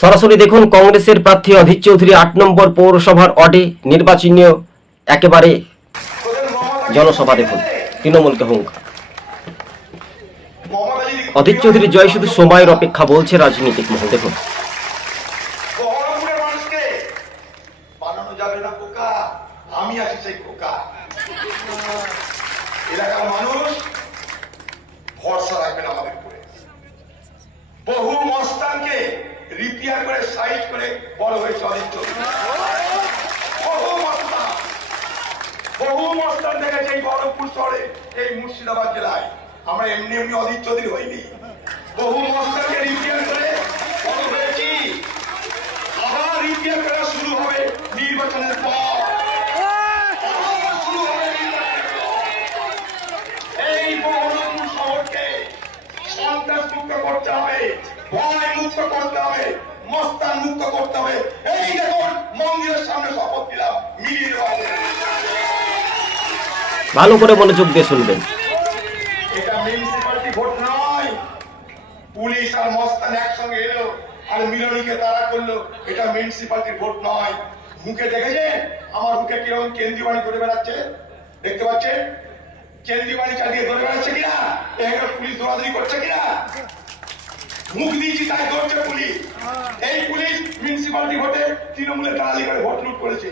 সরাসরি দেখুন কংগ্রেসের প্রার্থী অধীর চৌধুরী ৮ নম্বর পৌরসভার ওয়ার্ডে নির্বাচনীয় একেবারে জনসভা। দেখুন তৃণমূলকে হুঙ্কার। অধীর চৌধুরী জয় শুধু সময়ের অপেক্ষা বলছে রাজনৈতিক মহল। দেখুন বহু মস্তানকে রিপেয়ার করে সাইজ করে বড় হয়েছে অধীর চৌধুরী। বহু মস্তান দেখেছে এই বহরমপুর শহরে, এই মুর্শিদাবাদ জেলায়। আমরা এমনি এমনি অধীর চৌধুরী হইনি, বহু মস্তানকে রিপেয়ার করে বড় হয়েছি। আবার রিপেয়ার করা শুরু হবে নির্বাচনের পর। এই বহরমপুর শহরকে সন্ত্রাস মুক্ত করতে হবে, ভয় মুক্ত করতে হবে, মস্তান মুক্ত করতে হবে। এই দেখুন মন্দিরের সামনে শপথ দিলাম, মিলিয়ে দেওয়া হবে। ভালো করে মনোযোগ দিয়ে শুনবেন। এটা মিউনিসিপালিটি ভোট নয়। পুলিশ আর মস্তান একসঙ্গে এলো আর মিলনীকে তাড়া করলো, এটা মিউনিসিপালিটির ভোট নয়। মুখে দেখেছেন আমার মুখে কিরকম কেন্দ্রীয় করে বেড়াচ্ছে, দেখতে পাচ্ছেন কেন্দ্রীয় চালিয়ে ধরে বেড়াচ্ছে কিনা, এখানে পুলিশ দৌড়াদৌড়ি করছে কিনা। মুখ দিয়েছি তাই ধরছে পুলিশ। এই পুলিশ মিউনিসিপালিটি ভোটে তৃণমূলের দালালি করে ভোট লুট করেছে,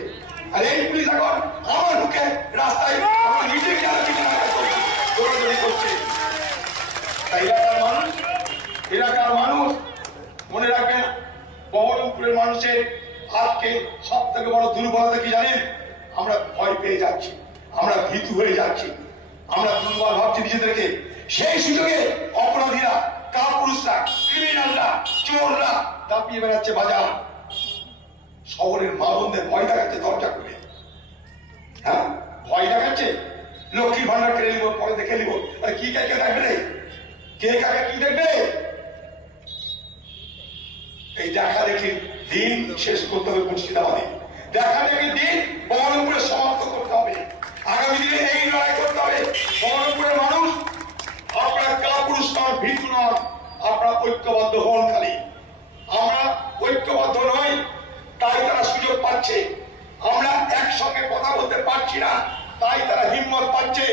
আর এই পুলিশ এখন আমার মুখে রাস্তায় আমার নিজেকে দৌড়াদৌড়ি করছে। এলাকার মানুষ মনে রাখবেন, বহরমপুরের মানুষের আজকে সব থেকে বড় দুর্বলতা কি জানেন? আমরা ভয় পেয়ে যাচ্ছি, আমরা ভীতু হয়ে যাচ্ছি, আমরা দুর্বল ভাবছি নিজেদেরকে। সেই সুযোগে অপরাধীরা, কাপুরুষরা, ক্রিমিনালরা, চোররা দাপিয়ে বেড়াচ্ছে বাজার। শহরের মা বোনদের ভয় দেখাচ্ছে দরজা করে। হ্যাঁ, ভয় দেখাচ্ছে। লক্ষ্মীর ভান্ডার কেড়ে নিব, পরে দেখে নিব। কি কে দেখবে রে? কে কাকে কি দেখবে? এই দেখা দেখি দিন শেষ করতে হবে মুর্শিদাবাদে। দেখা দেখি দিন বহরমপুরে সমাপ্ত করতে হবে। আগামী দিনে এই লড়াই করতে হবে। বহরমপুরের মানুষ, আপনারা কাপুরুষ নন, ভীতু নন, আপনারা ঐক্যবদ্ধ হন। খালি আমরা ঐক্যবদ্ধ নই, তাই তারা সুযোগ পাচ্ছে। আমরা একসঙ্গে কথা বলতে পারছি না, তাই তারা হিম্মত পাচ্ছে।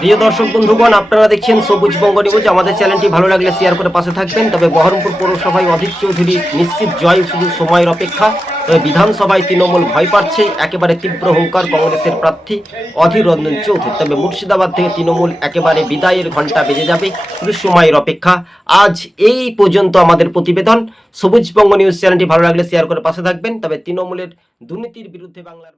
প্রিয় দর্শক বন্ধুগণ, আপনারা দেখছেন সবুজ বঙ্গ নিউজ। আমাদের চ্যানেলটি ভালো লাগলে শেয়ার করে পাশে থাকবেন। তবে বহরমপুর পৌরসভায় অধীর চৌধুরী নিশ্চিত জয় শুধু সময়ের অপেক্ষা। তবে বিধানসভায় তৃণমূল ভয় পাচ্ছে, একেবারে তীব্র হুঙ্কার কংগ্রেসের প্রার্থী অধীর রঞ্জন চৌধুরী। তবে মুর্শিদাবাদ থেকে তৃণমূল একেবারে বিদায়ের ঘণ্টা বেজে যাবে, শুধু সময়ের অপেক্ষা। আজ এই পর্যন্ত আমাদের প্রতিবেদন। সবুজ বঙ্গ নিউজ চ্যানেলটি ভালো লাগলে শেয়ার করে পাশে থাকবেন। তবে তৃণমূলের দুর্নীতির বিরুদ্ধে বাংলার